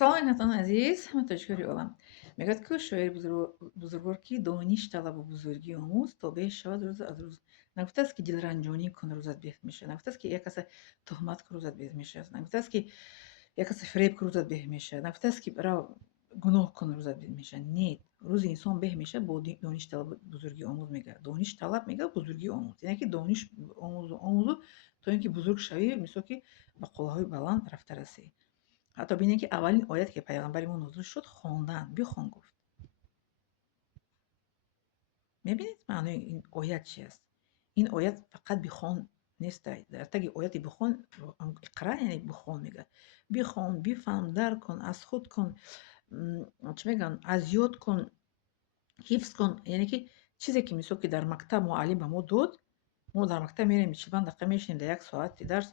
Ассалому алейкум, азиз ҳаматошкори олам. Мегӯяд ку шоири бузургвор ки дониш талабу бузургӣ омӯз, то беҳ шавад рӯз аз рӯз. Нагуфтааст ки дилранҷонӣ кун рӯзат беҳ мешавад. Нагуфтааст ки як каса тухмат кун рӯзат беҳ мешавад. Нагуфтааст ки як каса фиреб кун рӯзат беҳ мешавад. Нагуфтааст ки рав гуноҳ кун рӯзат беҳ мешавад. Не, рӯзи инсон беҳ мешавад бо дониш талабу бузургӣ омӯз мегӯяд. Дониш талаб мегӯяд, бузургӣ омӯз. Яъне ки дониш омӯзу то ин ки бузург шавӣ, мисол ки ба қуллаҳои баланд рафта расӣ. ҳатто бинед ки аввалин ояте ки пайғамбари мо нозил шуд хондан, бихон гуфт. мебинед маънои ин оят чи аст? Ин оят фақат бихон нест. дар таги ояти бихон иқра яъне бихон мегӯяд. Бихон, бифаҳм, дарк кун, аз худ кун, чӣ мегӯянд, аз ёд кун, ҳифз кун. Яъне ки чизе ки мисол ки дар мактаб муаллим ба мо дод, мо дар мактаб мерем 45 дақиқа мешинем дар як соати дарс.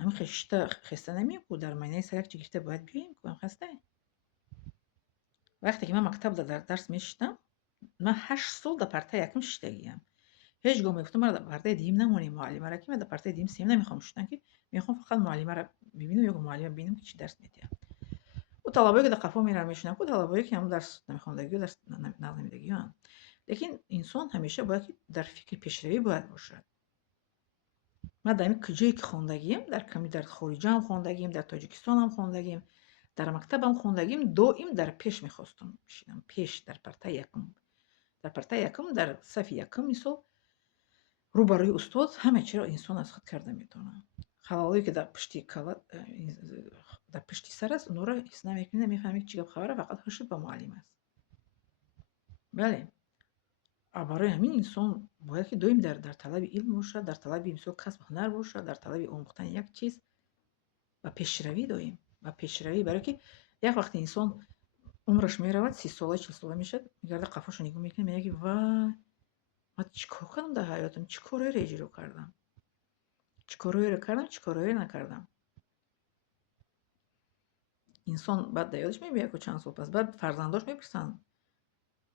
ҳамин хешта хеста намеем ку дар майнаи сар як чӣ гирифта бояд биёем ку хаста. вақте ки ман мактабда дар дарс мешиштам, ман 8 сол дар партаи якум шиштагиам. ҳеҷ гоҳ мегуфтам мара дар партаи дуюм намонем муаллимара, ки ман дар партаи дуюм сеюм намехоҳам шудан, ки мехоҳам фақат муаллимара бибинам ё муаллима бибинам ки чӣ дарс медиҳад. ӯ талабое ки дар қафо меравам мешунам, ку талабое ки ҳамун дарс намехондагиё дарс нағз намедагиёанд. лекин инсон ҳамеша бояд ки дар фикри пешравӣ бояд бошад. ман дар ин куҷое ки хондагием, дар хориҷаам хондагием, дар Тоҷикистонам хондагием, дар мактабам хондагием, доим дар пеш мехостам бишинам. Пеш дар партаи якум. Дар партаи якум дар сафи якум мисол рӯ ба рӯи устод ҳама чиро инсон аз худ карда метавонад. халалое ки дар пушти калад дар пушти сар аст, онро ҳис намекунӣ, намефаҳмӣ чӣ гап хабар аст, фақат ҳушт ба муаллим аст. бале. барои ҳамин инсон бояд ки доим дар талаби илм бошад, дар талаби мисол касб ҳунар бошад, дар талаби омӯхтани як чиз ва пешравӣ доим ва пешравӣ. Барое ки як вақте инсон умраш меравад, 30 сола 40 сола мешавад, мегарда қафошо нигоҳ мекунад, мегӯяд ки вай ман чӣ кор кардам дар ҳаётам, чӣ кораеро иҷро кардам, чӣ кораеро накардам. инсон баъд дар ёдаш мебиёяд ку чанд сол пас баъд фарзандош мепурсанд: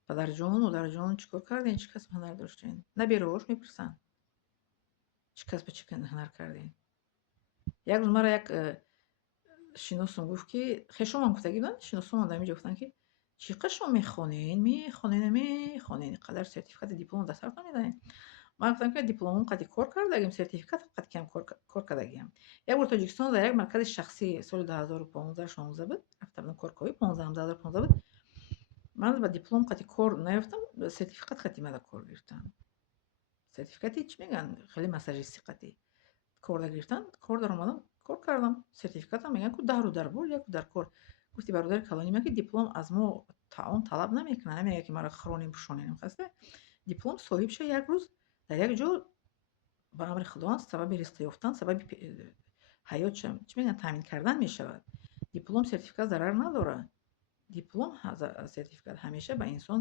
падарҷон, модарҷон, чӣ кор кардем, чӣ касб ҳунар доштем? На бероваш мепурсанд: чӣ касбу чӣ ҳунар кардем? як рӯз мара як шиносум гуфт ки хешомам гуфтагӣ буданд, шиносумам дар инҷо гуфтанд ки чӣ қадр шумо мехонед, мехонед, қадар сертификати диплом дастартон медаҳед? ман гуфтам ки дипломам қадри кор кардагиам, сертификат қад кам кор кардагиам. Як бор Тоҷикистон дар як маркази шахсӣ соли 2015-16 буд, рафтам коркорӣ 15 буд. ман ба диплом қадри кор наёфтам, сертификат қадри мада кор гирифтам. сертификати чӣ мегӯянд, хеле массажисти қадри корда гирифтан, кор дар омадам, кор кардам. Сертификатам мегӯянд ку 10 рӯз дар бор, 1 рӯз дар кор. гуфти бародари калони ман ки диплом аз мо таом талаб намекунад, намегӯяд ки маро хронем пӯшонем. хаста диплом соҳиб шавӣ як рӯз дар як ҷо ба амри худованд сабаби ризқ ёфтан, сабаби ҳаётшам чӣ мегӯянд таъмин кардан мешавад. диплом, сертификат зарар надорад. диплом сертификат ҳамеша ба инсон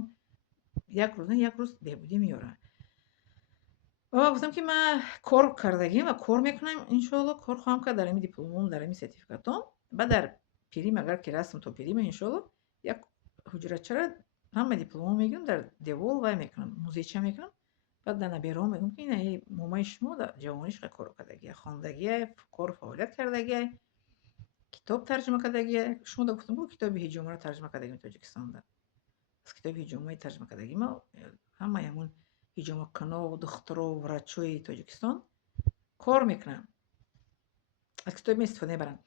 як рӯз на як рӯз беҳбудӣ меёрад. гуфтам ки ман кор кардагиам ва кор мекунам, иншоалло кор хоҳам кард дар ин дипломом, дар ин сертификатом. баъд дар пирим агар ки расм то пирима иншоалло як ҳуҷратчара ҳама дипломом мегирам, дар девол вай мекунам, музейча мекунам. баъд дар набераҳом мегӯям ки ин момаи шумо дар ҷавониш хеле кор кардагиа, хондагиа, кору фаъолият кардагиа, китоб тарҷима кардагиа. шумо да гуфтам ку китоби ҳиҷомаро тарҷима кардагиам Тоҷикистонда. аз китоби ҳиҷомаи тарҷима кардагима ҳамаи ҳамун ҳиҷомакунов, духтуров, врачҳои Тоҷикистон кор мекунанд. аз китоби ман истифода мебаранд.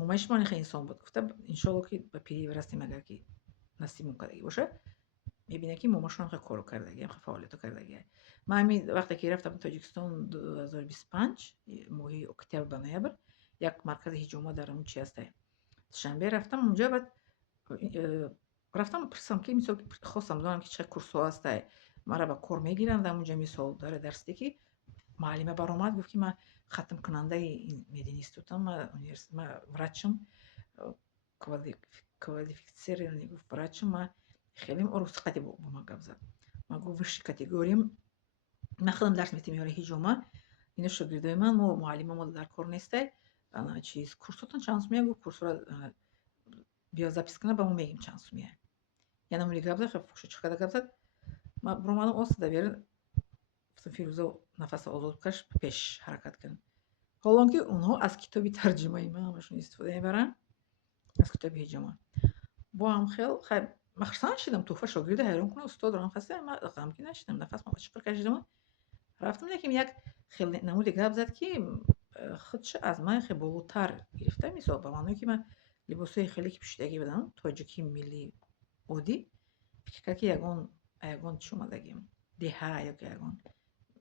момаи шумо нихел инсон буд. гуфтам иншоалло ки ба пирӣ расем агар ки насиб кардагӣ бошад, мебинад ки момашон хеле кор кардагиа, хеле фаъолиятҳо кардагиа. ман ҳамин вақте ки рафтам Тоҷикистон 2025 моҳи октябр ба ноябр, як маркази ҳиҷома дар ҳамун чи ҳастай душанбе рафтам онҷо. баъд рафтам пурсам ки мисол хостам донам ки чӣ курсҳо ҳастай, мара ба кор мегиранд амуҷа. мисол дар дарсиде ки муаллима баромад гуфт ки ман хатмкунандаи мединистутам, ман врачам, квалифицированный врачам, ман хеле рус қадри бо ман гап зад. ман гуфт высшей категориям, ман худам дарс метем ёра ҳиҷома, ино шогирдои ман, мо муаллимамо дар кор нестай, чиз курсотон чанд сумия? гуфт курсора биё запис кунад, ба мо мегим чанд сумия. яна мули гап зад, фошучӣ карда гап зад. ман биромадам остада бера Фирӯза нафаса озод каш пеш ҳаракат кардем. ҳолон ки онҳо аз китоби тарҷимаи ман ҳамашон истифода мебаранд. از کتاب هیجمان. با هم خیلی مخصوصا شدم توفه شاگرد حیران کنه استاد رو خسته من غمگین نشدم نفس ما چیکار کردم رفتم دیدم یک خیلی نمود گپ زد که خودش از من خیلی بالاتر گرفته میسا به معنی که من لباسای خیلی که پوشیدگی بدم تاجیکی ملی بودی فکر کرد که یگان چی اومدگیم دیها یا که یگان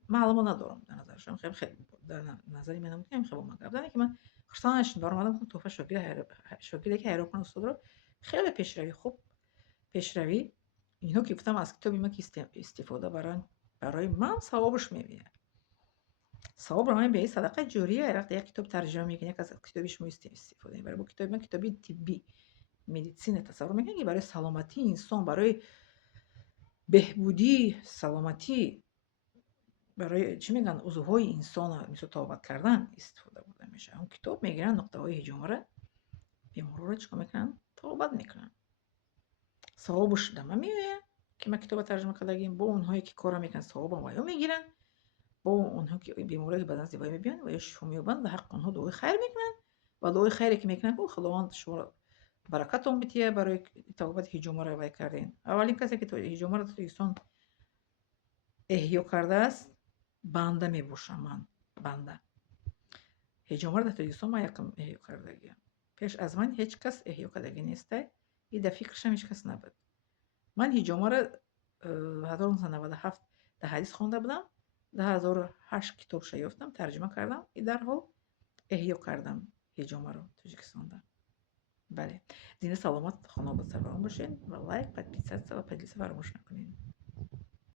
معلومه ندارم در نظرشم خیلی در نظری من نمیگم خیلی با من گپ زدن که من خرسانش برام اومدم توفه شاگردی که حیران کنه استاد رو خیلی پیشروی خوب پیشروی اینو که گفتم از کتابی من که استفاده برای من ثوابش میبینه ثواب برای من به صدقه جاریه وقتی یک کتاب ترجمه میکنه یک از کتابی شما استفاده برای کتاب من کتابی طبی مدیسین تصور میکنه که برای سلامتی انسان برای بهبودی سلامتی برای چی میگن عضوهای انسان مثل تابت کردن استفاده بوده میشه اون کتاب میگیرن نقطه های هجوم را بیمارو رو چیکار میکنن تابت میکنن ثوابش دم میاد که من کتاب ترجمه کردم با اونهایی که کار میکنن ثواب ما میگیرن با اونها که بیماری بدن زیبایی میبینن و یا شفا مییابند در حق اونها دعای خیر میکنن و دعای خیری که میکنن که خداوند شما برکتون بتیه برای توبت هجوم را وای کردین اولین کسی که تو هجوم را تو انسان احیا کرده است بنده میباشم من بنده هجوم را تو انسان ما یکم احیا کردگیم پیش از من هیچ کس احیا کردگی نیسته این در فکرشم هیچ کس نبود من هجوم را 1997 در حدیث خونده بودم در 2008 کتابش یافتم ترجمه کردم ای در حال احیا کردم هجوم رو تاجیکستان بله زنده سلامت خانه با سروران باشین و لایک подписаться و پدلیسه فراموش نکنین